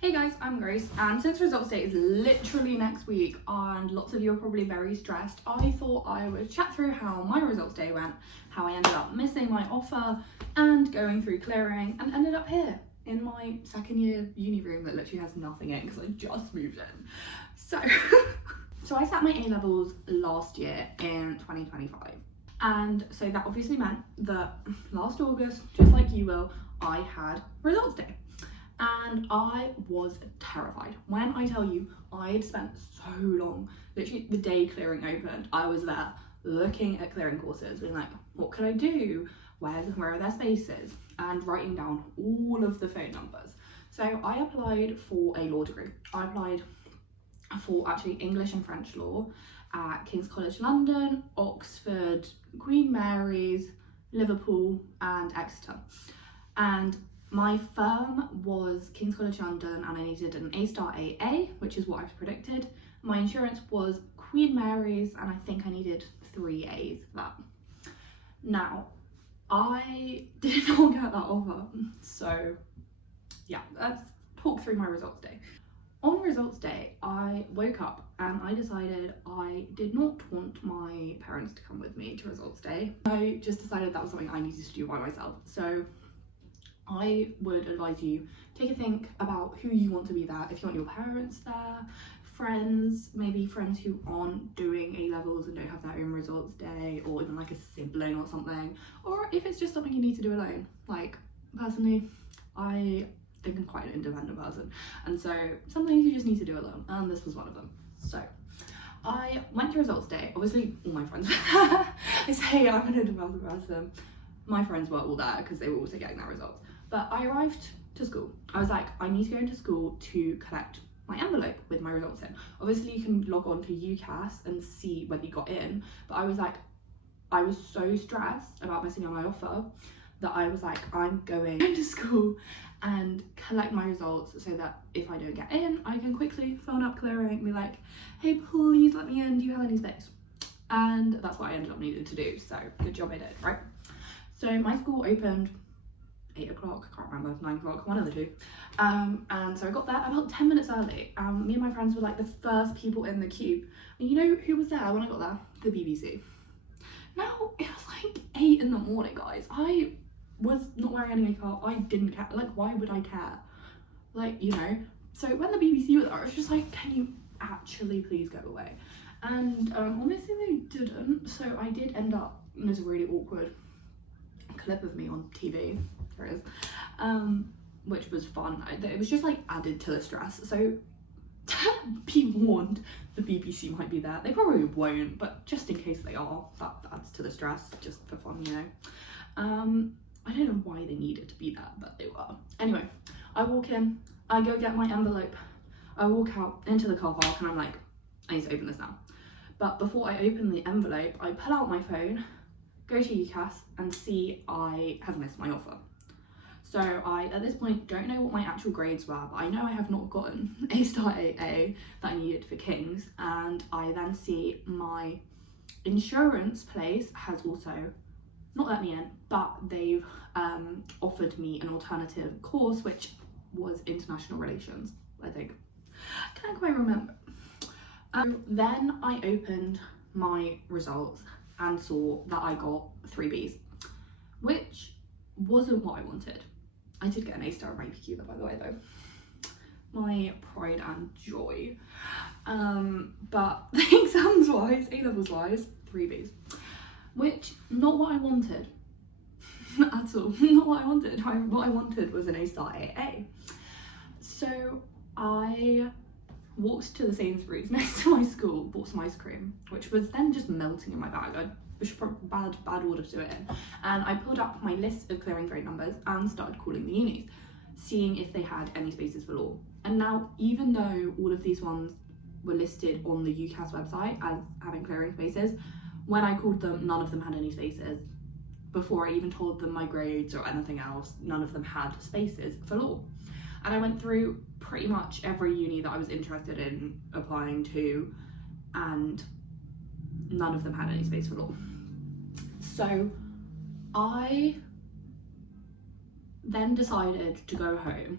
Hey guys, I'm Grace, and since results day is literally next week and lots of you are probably very stressed, I thought I would chat through how my results day went, how I ended up missing my offer and going through clearing and ended up here in my second year uni room that literally has nothing in because I just moved in. So I sat my A-levels last year in 2025, and so that obviously meant that last August, just like you will, I had results day. And I was terrified. When I tell you, I had spent so long, literally the day clearing opened, I was there looking at clearing courses, being like, what could I do? Where are their spaces? And writing down all of the phone numbers. So I applied for a law degree. I applied for actually English and French law at King's College London, Oxford, Queen Mary's, Liverpool and Exeter. And my firm was King's College London and I needed an A-star AA, which is what I've predicted. My insurance was Queen Mary's and I think I needed 3 A's for that. Now, I did not get that offer, so yeah, let's talk through my results day. On results day, I woke up and I decided I did not want my parents to come with me to results day. I just decided that was something I needed to do by myself. So I would advise you, take a think about who you want to be there. If you want your parents there, friends, maybe friends who aren't doing A-levels and don't have their own results day, or even like a sibling or something, or if it's just something you need to do alone. Like, personally, I think I'm quite an independent person, and so some things you just need to do alone, and this was one of them. So I went to results day. Obviously all my friends were there. I say I'm an independent person. My friends were all there because they were also getting their results. But I arrived to school. I was like, I need to go into school to collect my envelope with my results in. Obviously you can log on to UCAS and see whether you got in, but I was like, I was so stressed about missing out on my offer that I was like, I'm going to school and collect my results so that if I don't get in, I can quickly phone up clearing and be like, hey, please let me in, do you have any space? And that's what I ended up needing to do, so good job I did, right? So my school opened 8 o'clock, I can't remember, 9 o'clock, one of the two. And so I got there about 10 minutes early. Me and my friends were like the first people in the queue. And you know who was there when I got there? The BBC. Now, it was like 8 in the morning, guys. I was not wearing any makeup. I didn't care. Like, why would I care? Like, you know. So when the BBC were there, I was just like, can you actually please go away? And obviously they didn't. So I did end up, there's a really awkward clip of me on TV, there it is, which was fun. It was just like added to the stress. So be warned, the BBC might be there. They probably won't, but just in case they are, that adds to the stress, just for fun, you know. I don't know why they needed to be there, but they were. Anyway, I walk in, I go get my envelope, I walk out into the car park and I'm like, I need to open this now. But before I open the envelope, I pull out my phone, go to UCAS and see I have missed my offer. So I, at this point, don't know what my actual grades were, but I know I have not gotten A-star AA that I needed for King's, and I then see my insurance place has also not let me in, but they've offered me an alternative course, which was international relations, I think. I can't quite remember. Then I opened my results and saw that I got 3 B's, which wasn't what I wanted. I did get an A-star in my PQ, by the way, though. My pride and joy. But exams wise, A-levels wise, 3 B's, which not what I wanted at all. Not what I wanted. What I wanted was an A-star AA. So I walked to the Sainsbury's next to my school, bought some ice cream, which was then just melting in my bag. I was bad order to it in. And I pulled up my list of clearing grade numbers and started calling the unis, seeing if they had any spaces for law. And now, even though all of these ones were listed on the UCAS website as having clearing spaces, when I called them, none of them had any spaces. Before I even told them my grades or anything else, none of them had spaces for law. And I went through pretty much every uni that I was interested in applying to, and none of them had any space for law. So I then decided to go home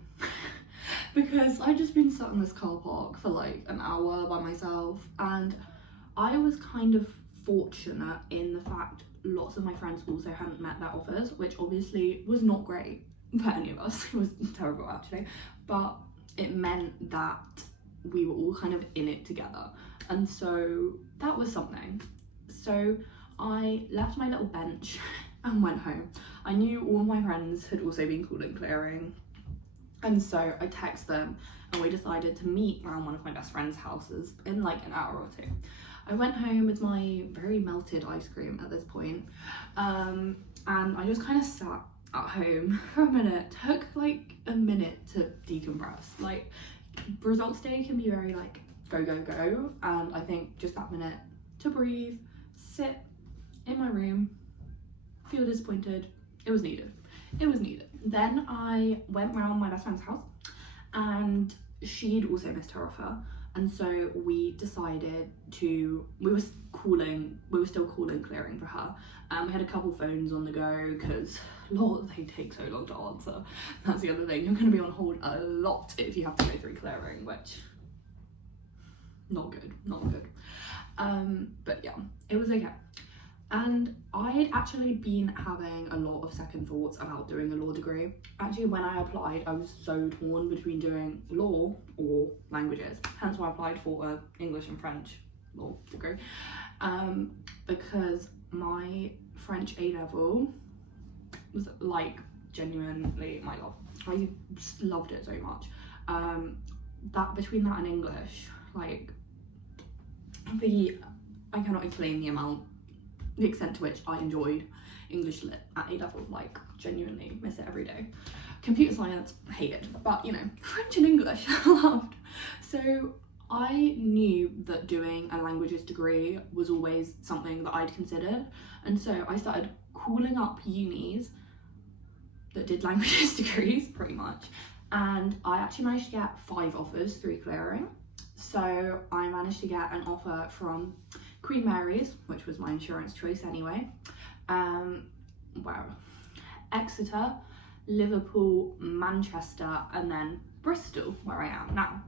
because I'd just been sat in this car park for like an hour by myself, and I was kind of fortunate in the fact lots of my friends also hadn't met their offers, which obviously was not great for any of us. It was terrible actually, but it meant that we were all kind of in it together, and so that was something. So I left my little bench and went home. I knew all of my friends had also been calling clearing, and so I texted them and we decided to meet around one of my best friend's houses in like an hour or two. I went home with my very melted ice cream at this point, and I just kind of sat at home for a minute. Took like a minute to decompress. Like, results day can be very like go go go, and I think just that minute to breathe, sit in my room, feel disappointed, it was needed. Then I went round my best friend's house, and she'd also missed her offer, and so we decided to, we were still calling clearing for her. We had a couple phones on the go because Lord, they take so long to answer. That's the other thing, you're going to be on hold a lot if you have to go through clearing, which not good. But yeah, it was okay. And I had actually been having a lot of second thoughts about doing a law degree. Actually, when I applied, I was so torn between doing law or languages. Hence why I applied for an English and French law degree. Because my French A-level was like genuinely my love. I just loved it so much. That between that and English, like I cannot explain the extent to which I enjoyed English lit at A-level, like genuinely miss it every day. Computer science, hated, but you know, French and English, loved. So I knew that doing a languages degree was always something that I'd considered, and so I started calling up unis that did languages degrees pretty much, and I actually managed to get 5 offers through clearing. So I managed to get an offer from Queen Mary's, which was my insurance choice anyway, Exeter, Liverpool, Manchester, and then Bristol, where I am now.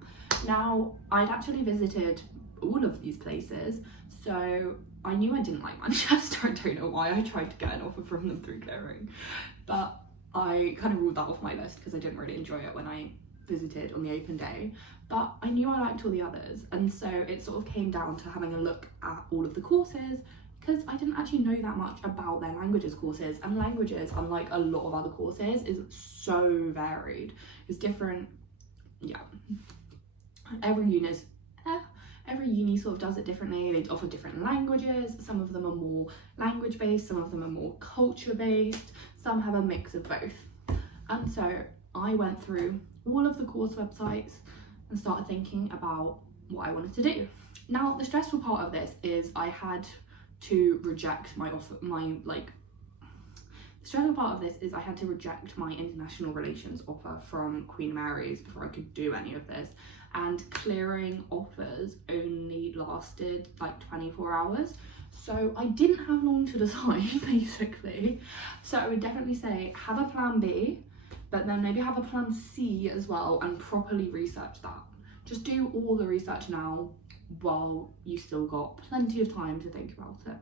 Now, I'd actually visited all of these places, so I knew I didn't like Manchester. I don't know why. I tried to get an offer from them through clearing, but I kind of ruled that off my list because I didn't really enjoy it when I visited on the open day. But I knew I liked all the others, and so it sort of came down to having a look at all of the courses, because I didn't actually know that much about their languages courses, and languages, unlike a lot of other courses, is so varied. It's different, yeah. Every uni sort of does it differently. They offer different languages. Some of them are more language based, some of them are more culture based, some have a mix of both. And so I went through all of the course websites and started thinking about what I wanted to do. Now, the stressful part of this is I had to reject my offer, the stressful part of this is I had to reject my international relations offer from Queen Mary's before I could do any of this. And clearing offers only lasted like 24 hours. So I didn't have long to decide, basically. So I would definitely say have a plan B, but then maybe have a plan C as well, and properly research that. Just do all the research now while you still got plenty of time to think about it.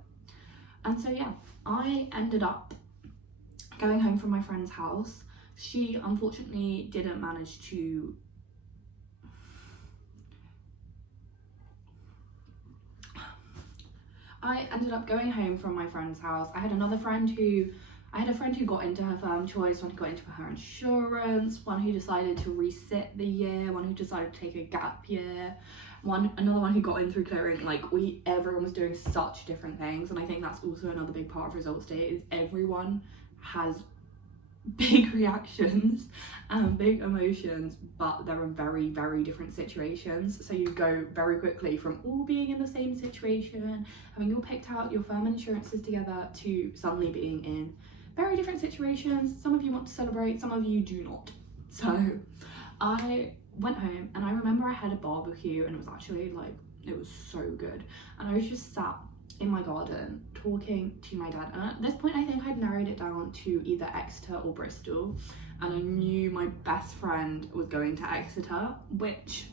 And so yeah, I ended up going home from my friend's house. She unfortunately didn't manage to I ended up going home from my friend's house. I had a friend who got into her firm choice, one who got into her insurance, one who decided to resit the year, one who decided to take a gap year, another one who got in through clearing. Like, everyone was doing such different things, and I think that's also another big part of results day, is everyone has big reactions and big emotions, but they're in very, very different situations. So you go very quickly from all being in the same situation, having all picked out your firm insurances together, to suddenly being in very different situations. Some of you want to celebrate, some of you do not. So I went home, and I remember I had a barbecue, and it was actually like, it was so good, and I was just sat in my garden talking to my dad, and at this point I think I'd narrowed it down to either Exeter or Bristol, and I knew my best friend was going to Exeter, which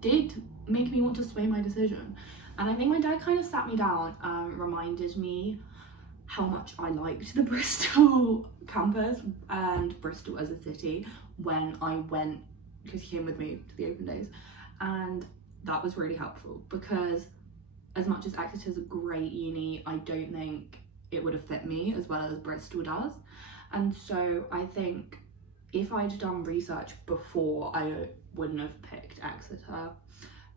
did make me want to sway my decision. And I think my dad kind of sat me down and reminded me how much I liked the Bristol campus and Bristol as a city when I went, because he came with me to the open days, and that was really helpful, because as much as Exeter's a great uni, I don't think it would have fit me as well as Bristol does. And so I think if I'd done research before, I wouldn't have picked Exeter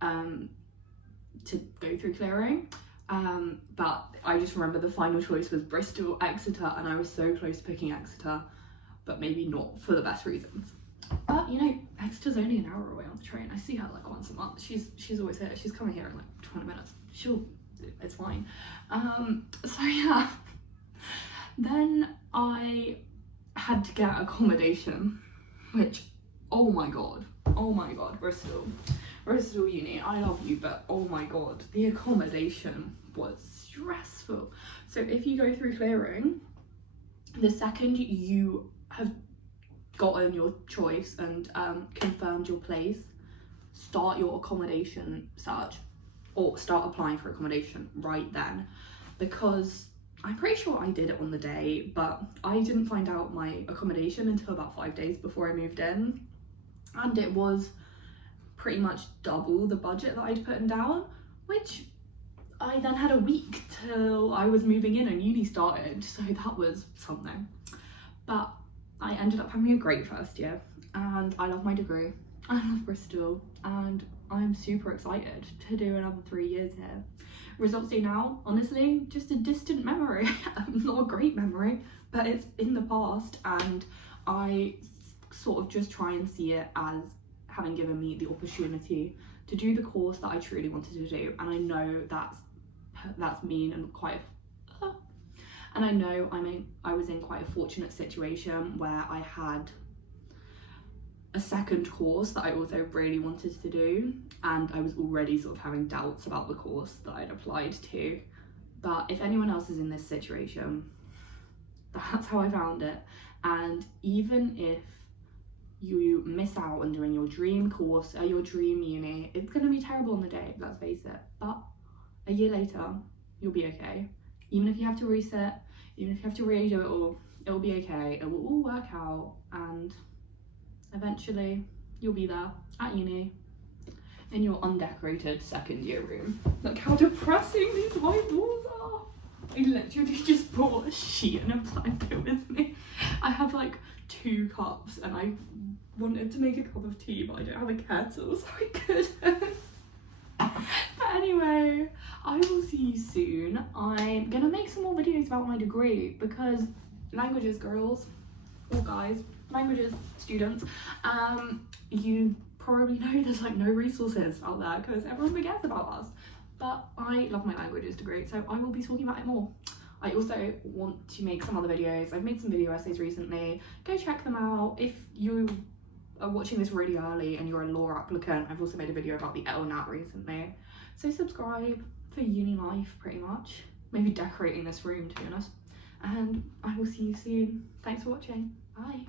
to go through clearing. But I just remember the final choice was Bristol, Exeter, and I was so close to picking Exeter, but maybe not for the best reasons. But you know, Exeter's only an hour away on the train. I see her like once a month. She's always here. She's coming here in like 20 minutes. It's fine. So yeah. Then I had to get accommodation, which, oh my god, Bristol uni, I love you, but oh my god, the accommodation was stressful. So if you go through clearing, the second you have gotten your choice and confirmed your place, start your accommodation search, or start applying for accommodation right then, because I'm pretty sure I did it on the day, but I didn't find out my accommodation until about 5 days before I moved in, and it was pretty much double the budget that I'd put down, which I then had a week till I was moving in and uni started, so that was something. But I ended up having a great first year, and I love my degree, I love Bristol, and I'm super excited to do another 3 years here. Results day now, honestly, just a distant memory. Not a great memory, but it's in the past, and I sort of just try and see it as having given me the opportunity to do the course that I truly wanted to do. And I know that's mean and quite and I know I was in quite a fortunate situation where I had a second course that I also really wanted to do, and I was already sort of having doubts about the course that I'd applied to. But if anyone else is in this situation, that's how I found it. And even if you miss out on doing your dream course or your dream uni, it's going to be terrible on the day, let's face it, but a year later you'll be okay. Even if you have to reset, even if you have to redo it all, it'll be okay. It will all work out, and eventually you'll be there at uni in your undecorated second year room. Look how depressing these white walls are. I literally just brought a sheet and a blanket with me. I have like 2 cups, and I wanted to make a cup of tea, but I don't have a kettle, so I couldn't. But anyway, I will see you soon. I'm gonna make some more videos about my degree, because languages, girls or guys, languages students, you probably know there's like no resources out there because everyone forgets about us. But I love my languages degree, so I will be talking about it more. I also want to make some other videos. I've made some video essays recently. Go check them out. If you are watching this really early and you're a law applicant, I've also made a video about the LNAT recently. So subscribe for uni life, pretty much. Maybe decorating this room, to be honest. And I will see you soon. Thanks for watching. Bye.